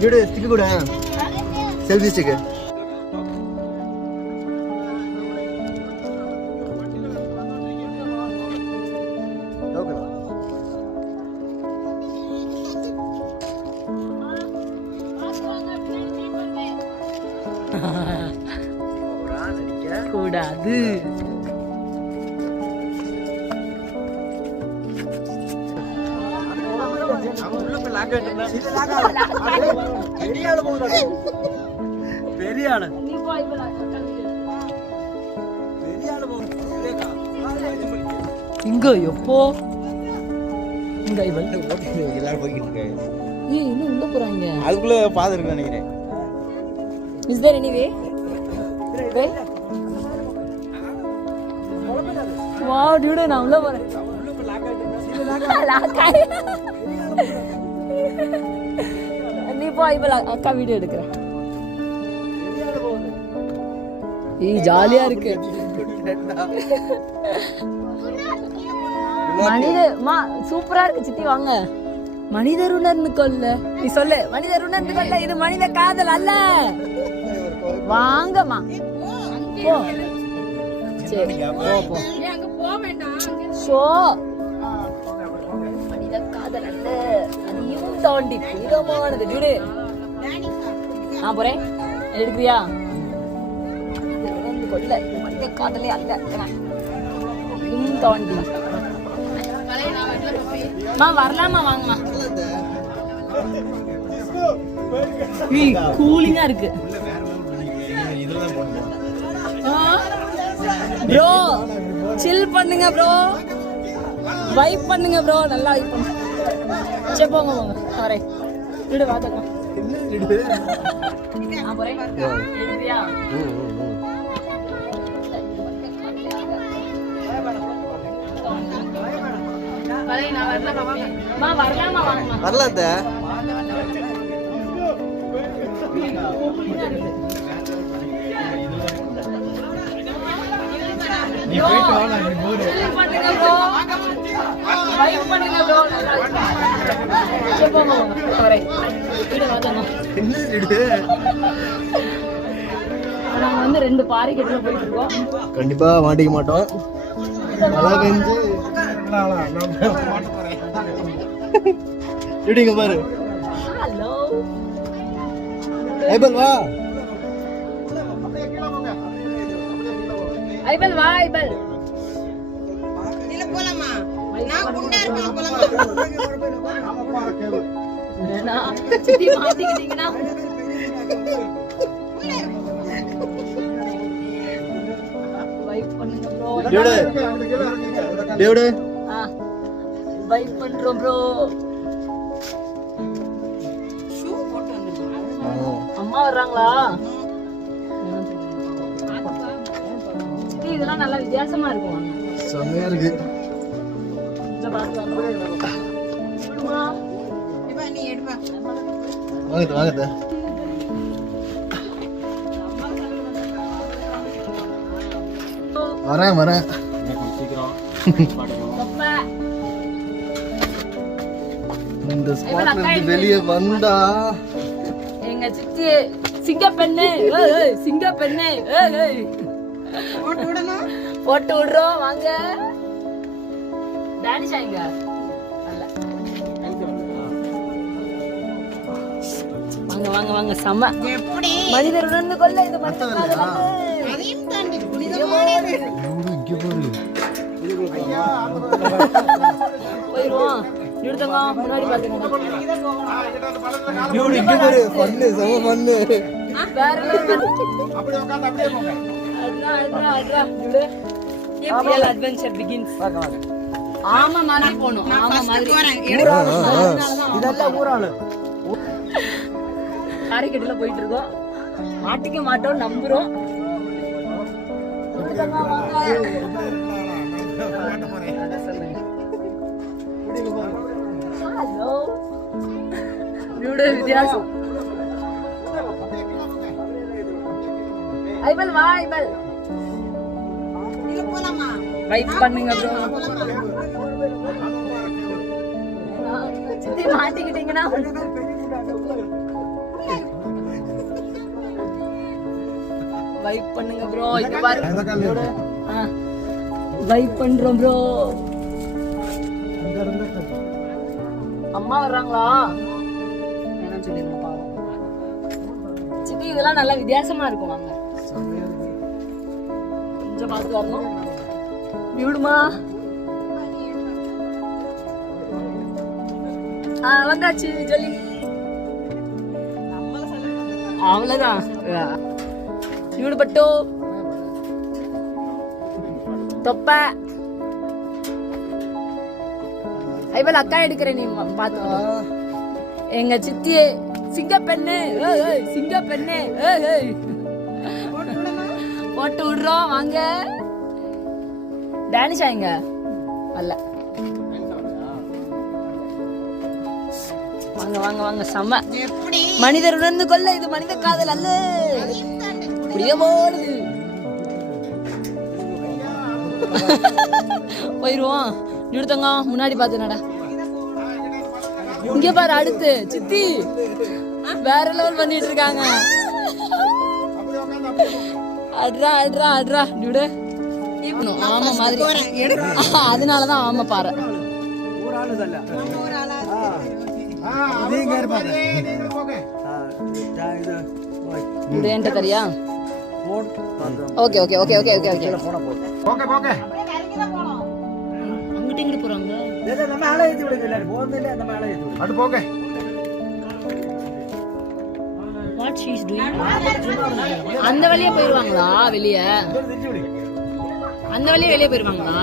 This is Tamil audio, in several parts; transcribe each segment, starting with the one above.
ஜூடு ஸ்டிக் கூட செல்ஃபி ஸ்டிக் கூடாது. இங்க எப்போ இங்க எல்லாரும் போய்கிட்டு இருக்காங்க. இன்னும் உள்ள போறாங்க. அதுக்குள்ள பாத்துருக்கு நினைக்கிறேன். Is there any way? Wow, dude, நான் உள்ள போறேன். நீ போ, இப்ப அக்கா வீடியோ எடுக்கிறேன். ஜாலியா இருக்கு. சூப்பரா இருக்கு. சித்தி வாங்க. மனிதர் உணர்ந்து கொள்ள. நீ சொல்லு, மனிதர் உணர்ந்து கொள்ள. இது மனித காதல் அல்ல. வாங்கம்மா போ. சரி போ. ஷோ மனித காதல் அல்ல, அதையும் தாண்டி புனிதமானது. டியூடு நான் போறேன், எடுக்கிறியா? உணர்ந்து கொள்ள மனித காதலே அல்ல, அதையும் தாண்டி. வரலாமா? வாங்கம்மா. கூலிங்கா இருக்கு ப்ரோ. சில் பண்ணுங்க ப்ரோ, வைப் பண்ணுங்க ப்ரோ, நல்லா வைப் பண்ணுங்க. சரி போங்க போங்க, வரேன். விடு வாத்தக்கா. நான் போறேன். எடுக்கிறியா? வரலாமா? வாங்கம்மா. வரலாத்த நாங்க வந்து 2 பாறைக்கட்டுல போயிட்டு இருக்கோம். கண்டிப்பா மாட்டிக்க மாட்டோம். மழை பெஞ்சு இடிங்க பாரு. ஹலோ ஐபல் வா. ஐபல் வா. ஐபல் நீல போலாமா? நான் குண்டா இருக்கேன், போலாமா? வேணா சித்தி மாட்டிக்கிட்டீங்கன்னா வைப் பண்ணுங்க ப்ரோ. டேவிட் வைப் பண்றோம் ப்ரோ. ஷூ போட்டு வந்துருக்கோம். அம்மா வர்றாங்களா? சித்தி இதெல்லாம் நல்லா வித்தியாசமா இருக்கும். செம்மையா இருக்கு. நீ எடுப்பா. வாங்க வாங்க. வரேன். இந்த ஸ்பாட்ல இருந்து வெளியே வந்தா எங்க சித்தி சிங்கப்பெண்ணே, சிங்கப்பெண்ணே போட்டு விடுறோம். வாங்க டானிஷா எங்க? வாங்க செம்ம. எப்படி மனிதர் உணர்ந்து கொள்ள இது மனித காதல். அதையும் தாண்டி புனிதமானது. போயிருவோம். நிறுத்தங்க, முன்னாடி பாத்துங்க. பண்ணு செம பண்ணு. வேற அப்படியே உட்கார்ந்து அப்படியே போங்க. அட்ரா ஏபிஎல் அட்வென்ச்சர் பிகின்ஸ். வாங்க. ஆமா மாதிரி போணும். ஆமா மாதிரி. இதெல்லாம் ஊராளு. காரைக்கட்டில போயிட்டு இருக்கோம். மாட்டிக்க மாட்டோம் நம்புறோம். ஹலோ வித்தியாசம். ஐபல் வா ஐபல். இதுல போலாமா? வைப் பண்ணுங்க ப்ரோ. சித்தி மாட்டிக்கிட்டீங்கன்னா வைப் பண்ணுங்க ப்ரோ. இங்க பாருங்க. வைப் பண்றோம் ப்ரோ. அம்மா வர்றாங்களா? என்ன சொல்லிருங்க பாவம். சித்தி இதெல்லாம் நல்லா வித்தியாசமா இருக்கும். வாங்க கொஞ்சம் பார்த்து வரணும். விடுமா? வந்தாச்சு ஜொலி. அவ்வளவுதான். இவடு பட்டோ தொப்ப ஐபல் அக்கா எடுக்கிறேன். நீ பாத்து எங்க சித்தியே சிங்க பெண்ணு. சிங்க பெண்ணு போட்டு விடுறோம். வாங்க டானிஷா எங்க அல்ல. வாங்க வாங்க வாங்க. செம்ம எப்படி மனிதர் உணர்ந்து கொள்ள இது மனித காதல் அல்ல. அப்படியே போடுது. போயிருவோம். நிறுத்தங்க. முன்னாடி பார்த்து நட. இங்க பாரு. அடுத்து சித்தி வேற லெவல் பண்ணிட்டு இருக்காங்க. அட்ரா அட்ரா அட்ரா நிடு. ஆமா மாதிரி. அதனாலதான் ஆமா பாரு. தரியா? Okay okay okay okay okay okay. அங்கிட்ட இங்கிட்டு போறாங்க. What she is doing? அந்த வழியா போயிருவாங்களா வெளிய? அந்த வழியா வெளிய போயிருவாங்களா?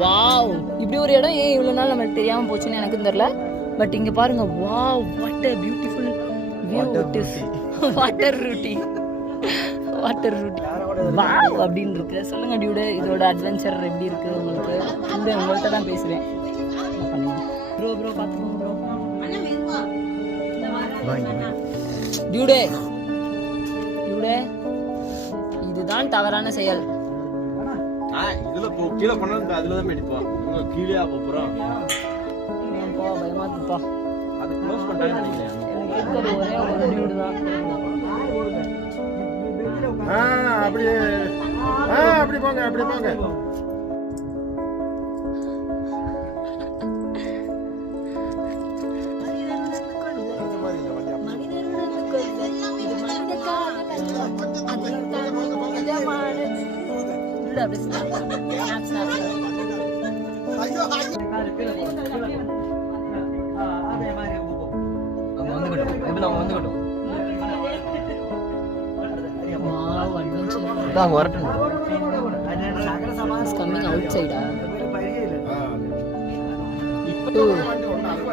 வாவ், இப்படி ஒரு இடம் ஏன் இவ்வளவு நாள் நமக்கு தெரியாம போச்சுன்னு எனக்கு தெரியல. பட் இங்க பாருங்க. Wow, what a beautiful view it is. Water Rutte. Water Rutte. Wow அப்படின்னு இருக்கு. சொல்லுங்க டியூடு, இதோட அட்வென்ச்சர் எப்படி இருக்கு உங்களுக்கு? டியூடு உங்கள்கிட்ட தான் பேசுறேன். ப்ரோ ப்ரோ பாத்துக்கோங்க ப்ரோ. டியூடே டியூடே இதுதான் தவறான செயல். இதுல கீழே பண்ணா அதுல தான் எடுப்போம். கீழே போறோம். போ பயமா இருக்குப்பா. அது க்ளோஸ் பண்ணிட்டாங்க நினைக்கிறேன். எனக்கு இருக்கிறது ஒரே ஒரு டியூடு தான். அப்படியே அப்படி போங்க, அப்படி போங்க.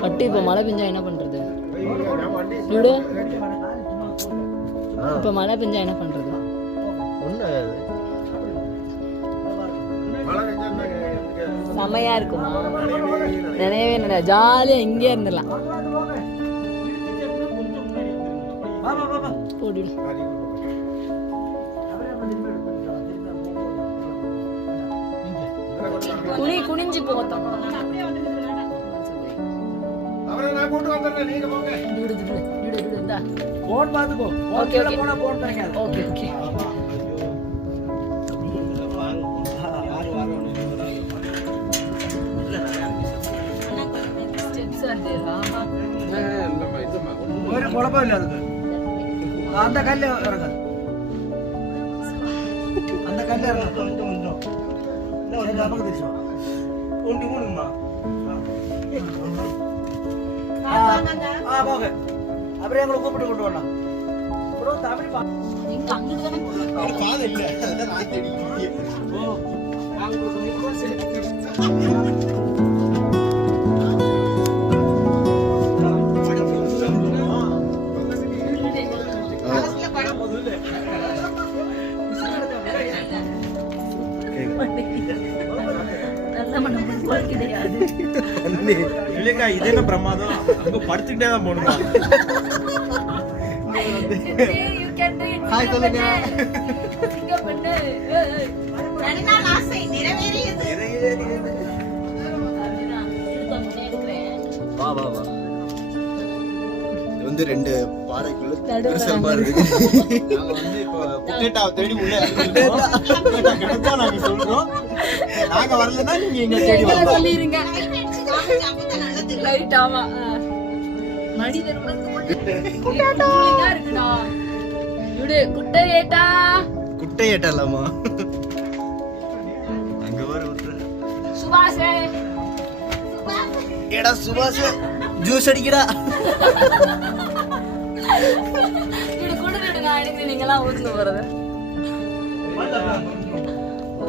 பட்டு இப்ப மழை பெஞ்சா என்ன பண்றது? இப்ப மழை பெஞ்சா என்ன பண்றது? செமையா இருக்குமா? நினைவே நட. ஜாலியா இங்கே இருந்துடலாம். போடிடும். குனிஞ்சு போகத்தான். ഒരു കുഴപ്പമില്ല. അത് அந்த கல்ல இறங்க. அந்த கல்ல இறங்க. சரி நமக்கு தெரியும். ஒண்டி மூணுமா. போங்க. அப்படியே உங்களை கூப்பிட்டு கொண்டு வரலாம். ப்ரோ தமிழ் இங்க அங்கிட்டு தானே போறோம். பாதை இல்ல. அதான் நான் தேடி. ஓ வாங்க இல்லைக்கா, இது என்ன பிரமாதம். அங்க படுத்துக்கிட்டே தான் போகணுமா? You can ஹாய் சொல்லுங்க. சிங்க பெண்ணு. நடுநாள் ஆசை நிறைவேறியது. அர்ஜுனா, இதுக்கு முன்னே இருக்கிறேன். வா வா வா. இது வந்து ரெண்டு பாறைக்குள்ள நடுவுல பெருசா மாதிரி இருக்கு. நாங்க வந்து இப்போ பொட்டேட்டாவை தேடி உள்ள இறங்கிருக்கோம். கிடைச்சா நாங்க சொல்றோம். நாங்க வரலன்னா நீங்க எங்க தேடி எங்களை வரலாம். சொல்லிருங்க. லைட் அடிச்சு காமிச்சு அப்பதான் நல்லா தெரியும். லைட் ஆமா. மனிதர் உணர்ந்து கொண்டு கூலிங்கா இருக்குடா. இடு குட்டை ஏட்டா. குட்டை ஏட்டலாமா? அங்க வர விட்டுற. சுபாஷே. ஏடா சுபாஷ் ஜூஸ் அடிக்கடா. இடு கொடுத்துடுங்க. எனக்கு நீங்களாம் ஊர்ந்து போறது.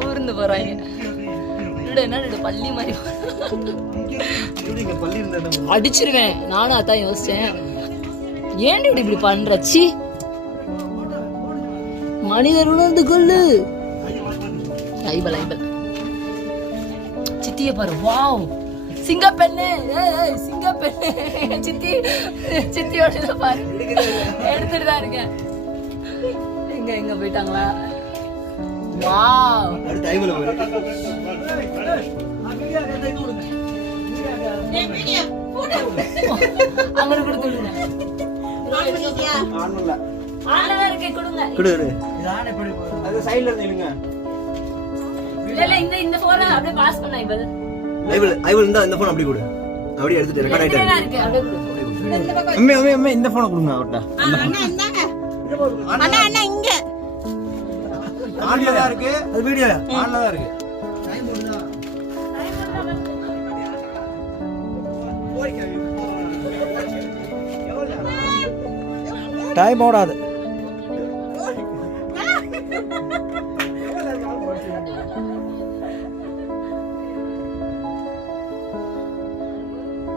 ஊர்ந்து போறாங்க. இடு என்ன இடு பள்ளி மாதிரி. இங்க பள்ளி இருந்தா அடிச்சிருவேன். நானும் அதான் யோசிச்சேன். ஏன்டி இப்படி பண்ற? சி மனிதர் உணர்ந்து கொள்ளு. ஐபல் ஐபல். சித்திய பாரு. வாவ் சிங்க பெண்ணு. ஏய் சிங்க பெண்ணு. சித்தி சித்தியோட இதை பாரு. எடுத்துட்டு தான் இருக்கேன். எங்க எங்க போயிட்டாங்களா? வாவ் அடுத்து ஐவல வர. டேய் வீடியோ போடு. அங்க கொடுத்து விடுங்க. ஆன் பண்ணிட்டியா? ஆன் பண்ணல. ஆனதா இருக்கே கொடுங்க. குடு. அது சைடுல இருந்து இழுங்க. இல்ல இல்ல இந்த போன அப்படியே பாஸ் பண்ண ஐபல். ஐவல் இருந்தா இந்த போன் அப்படி கொடு. அப்படியே எடுத்துட்டு ரெக்கார்ட் ஆயிட்டாரு. ரெண்டுல இருக்கு அப்படியே கொடு. இந்த பக்கம். அம்மே இந்த போனை கொடுங்க அவர்ட்ட. அண்ணா இந்தாங்க. அண்ணா அண்ணா இங்க. ஆன்ல தான் இருக்கு. அது வீடியோ. ஆன்ல தான் இருக்கு. டைம் ஓடாது.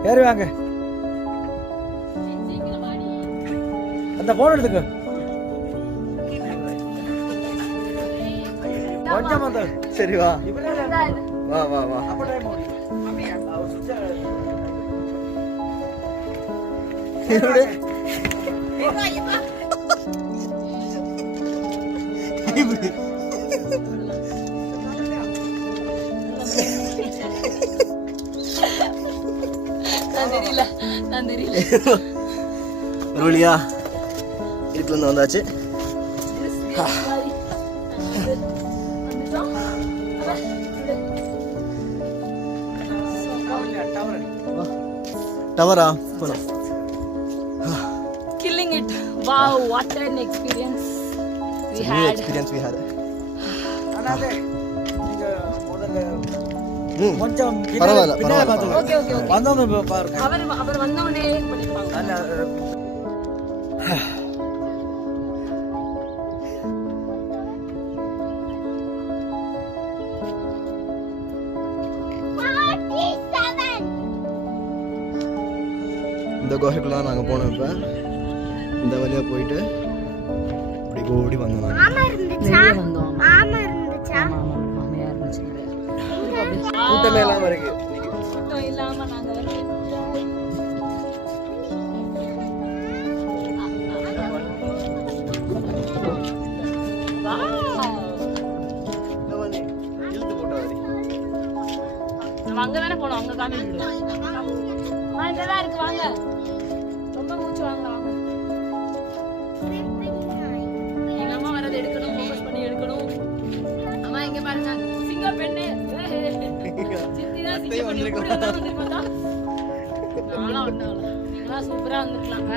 ஏறி வாங்க. அந்த போன் எடுத்துக்க. கொஞ்சம் வந்து சரி வா வா வா வா. எப்பா எப்பா. நான் தெரியல. ஒரு வழியா இதுல இருந்து வந்தாச்சு. டவரா போலாம். Killing it. Wow, what an experience we New had. experience we had. கொஞ்சம் பரவாயில்ல, பின்னால பரவாயில்ல, பாத்துக்கோ. Okay, okay, okay. வந்தவங்க பாருங்க. அவர் வந்த உடனே பண்ணிருப்பாங்க. இந்த குகைக்குள்ள தான் நாங்கள் போனோம். இப்போ இந்த வழியாக போயிட்டு இப்படி ஓடி வந்தோம். வெளியே வந்தோம். ஆமா இருந்துச்சா? ஆமா, ஆமா, மாமியா இருந்துச்சு. கூட்டமே இல்லாமல் இருக்கு. கூட்டம் இல்லாம நாங்க வந்து இழுத்து போட்ட வரி. நம்ம அங்கதானே போனோம். அங்க காமி இங்கதான் இருக்கு. வாங்க. ரொம்ப மூச்சு வாங்க. வாங்க. எங்க அம்மா வரது எடுக்கணும். ஃபோக்கஸ் பண்ணி எடுக்கணும். அம்மா இங்க பாருங்க. சிங்க பெண்ணு. சித்தி தான் சிங்க பெண்ணு. எப்படி வந்தாலும் தெரியுமா? நான்லாம் ஒண்ணு நீங்களா சூப்பரா வந்திருக்கலாம்.